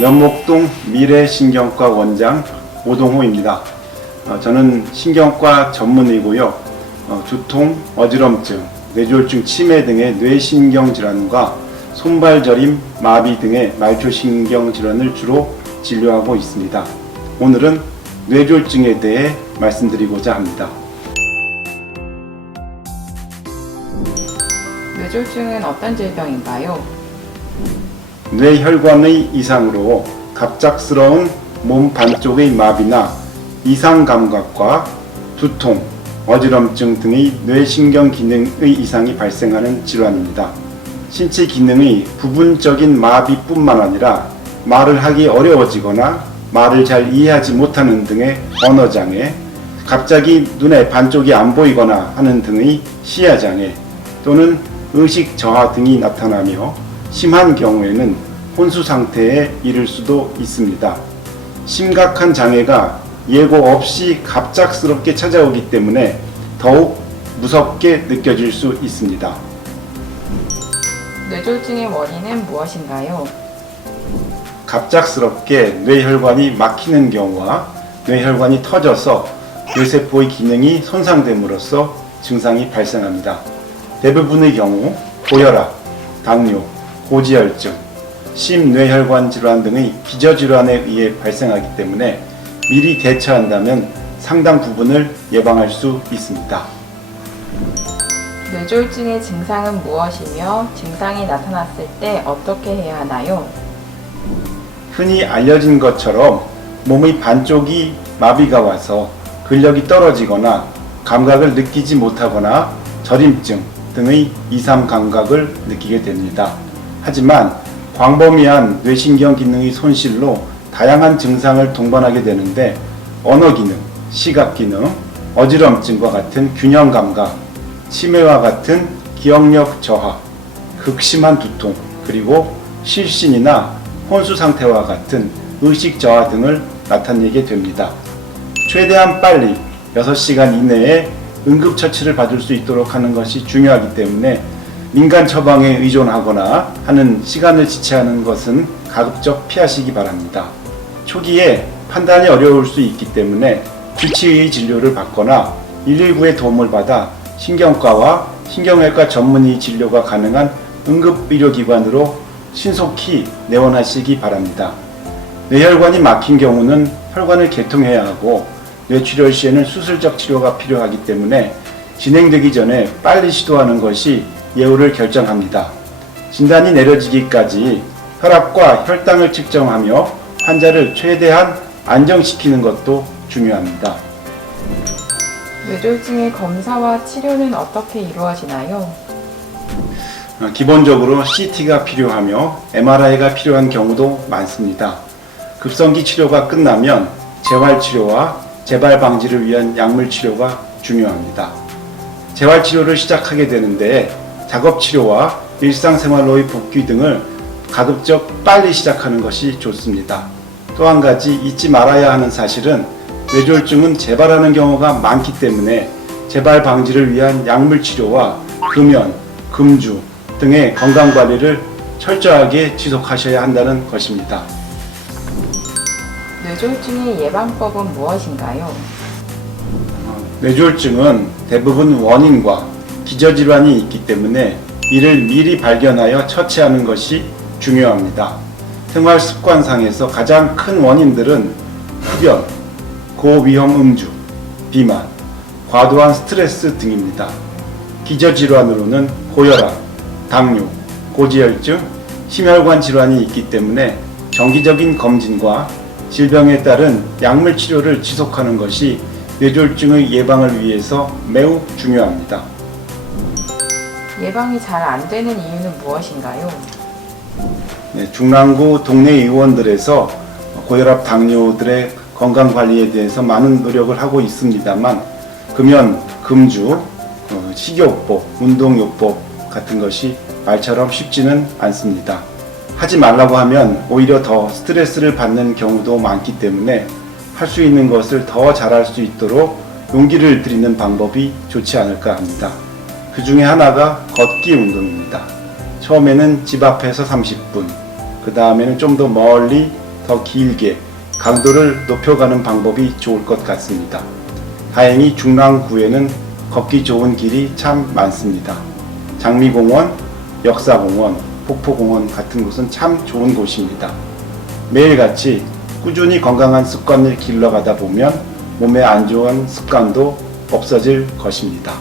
면목동 미래신경과 원장 오동호입니다. 저는 신경과 전문의고요. 두통, 어지럼증, 뇌졸중, 치매 등의 뇌신경 질환과 손발 저림, 마비 등의 말초신경 질환을 주로 진료하고 있습니다. 오늘은 뇌졸중에 대해 말씀드리고자 합니다. 뇌졸중은 어떤 질병인가요? 뇌혈관의 이상으로 갑작스러운 몸 반쪽의 마비나 이상 감각과 두통, 어지럼증 등의 뇌신경 기능의 이상이 발생하는 질환입니다. 신체 기능의 부분적인 마비뿐만 아니라 말을 하기 어려워지거나 말을 잘 이해하지 못하는 등의 언어장애, 갑자기 눈의 반쪽이 안 보이거나 하는 등의 시야장애 또는 의식 저하 등이 나타나며 심한 경우에는 혼수 상태에 이를 수도 있습니다. 심각한 장애가 예고 없이 갑작스럽게 찾아오기 때문에 더욱 무섭게 느껴질 수 있습니다. 뇌졸중의 원인은 무엇인가요? 갑작스럽게 뇌혈관이 막히는 경우와 뇌혈관이 터져서 뇌세포의 기능이 손상됨으로써 증상이 발생합니다. 대부분의 경우 고혈압, 당뇨, 고지혈증, 심뇌혈관 질환 등의 기저질환에 의해 발생하기 때문에 미리 대처한다면 상당 부분을 예방할 수 있습니다. 뇌졸중의 증상은 무엇이며 증상이 나타났을 때 어떻게 해야 하나요? 흔히 알려진 것처럼 몸의 반쪽이 마비가 와서 근력이 떨어지거나 감각을 느끼지 못하거나 저림증 등의 이상 감각을 느끼게 됩니다. 하지만 광범위한 뇌신경 기능의 손실로 다양한 증상을 동반하게 되는데 언어 기능, 시각 기능, 어지럼증과 같은 균형 감각, 치매와 같은 기억력 저하, 극심한 두통, 그리고 실신이나 혼수 상태와 같은 의식 저하 등을 나타내게 됩니다. 최대한 빨리 6시간 이내에 응급처치를 받을 수 있도록 하는 것이 중요하기 때문에 민간 처방에 의존하거나 하는 시간을 지체하는 것은 가급적 피하시기 바랍니다. 초기에 판단이 어려울 수 있기 때문에 주치의 진료를 받거나 119의 도움을 받아 신경과와 신경외과 전문의 진료가 가능한 응급의료기관으로 신속히 내원하시기 바랍니다. 뇌혈관이 막힌 경우는 혈관을 개통해야 하고 뇌출혈 시에는 수술적 치료가 필요하기 때문에 진행되기 전에 빨리 시도하는 것이 예후를 결정합니다. 진단이 내려지기까지 혈압과 혈당을 측정하며 환자를 최대한 안정시키는 것도 중요합니다. 뇌졸중의 검사와 치료는 어떻게 이루어지나요? 기본적으로 CT가 필요하며 MRI가 필요한 경우도 많습니다. 급성기 치료가 끝나면 재활치료와 재발 방지를 위한 약물 치료가 중요합니다. 재활치료를 시작하게 되는데 작업치료와 일상생활로의 복귀 등을 가급적 빨리 시작하는 것이 좋습니다. 또 한 가지 잊지 말아야 하는 사실은 뇌졸중은 재발하는 경우가 많기 때문에 재발 방지를 위한 약물 치료와 금연, 금주 등의 건강관리를 철저하게 지속하셔야 한다는 것입니다. 뇌졸중의 예방법은 무엇인가요? 뇌졸중은 대부분 원인과 기저질환이 있기 때문에 이를 미리 발견하여 처치하는 것이 중요합니다. 생활 습관상에서 가장 큰 원인들은 흡연, 고위험 음주, 비만, 과도한 스트레스 등입니다. 기저질환으로는 고혈압, 당뇨, 고지혈증, 심혈관 질환이 있기 때문에 정기적인 검진과 질병에 따른 약물 치료를 지속하는 것이 뇌졸중의 예방을 위해서 매우 중요합니다. 예방이 잘 안 되는 이유는 무엇인가요? 중랑구 동네 의원들에서 고혈압 당뇨들의 건강관리에 대해서 많은 노력을 하고 있습니다만 금연, 금주, 식이요법, 운동요법 같은 것이 말처럼 쉽지는 않습니다. 하지 말라고 하면 오히려 더 스트레스를 받는 경우도 많기 때문에 할 수 있는 것을 더 잘할 수 있도록 용기를 드리는 방법이 좋지 않을까 합니다. 그 중에 하나가 걷기 운동입니다. 처음에는 집 앞에서 30분, 그 다음에는 좀 더 멀리 더 길게 강도를 높여가는 방법이 좋을 것 같습니다. 다행히 중랑구에는 걷기 좋은 길이 참 많습니다. 장미공원, 역사공원, 폭포공원 같은 곳은 참 좋은 곳입니다. 매일같이 꾸준히 건강한 습관을 길러가다 보면 몸에 안 좋은 습관도 없어질 것입니다.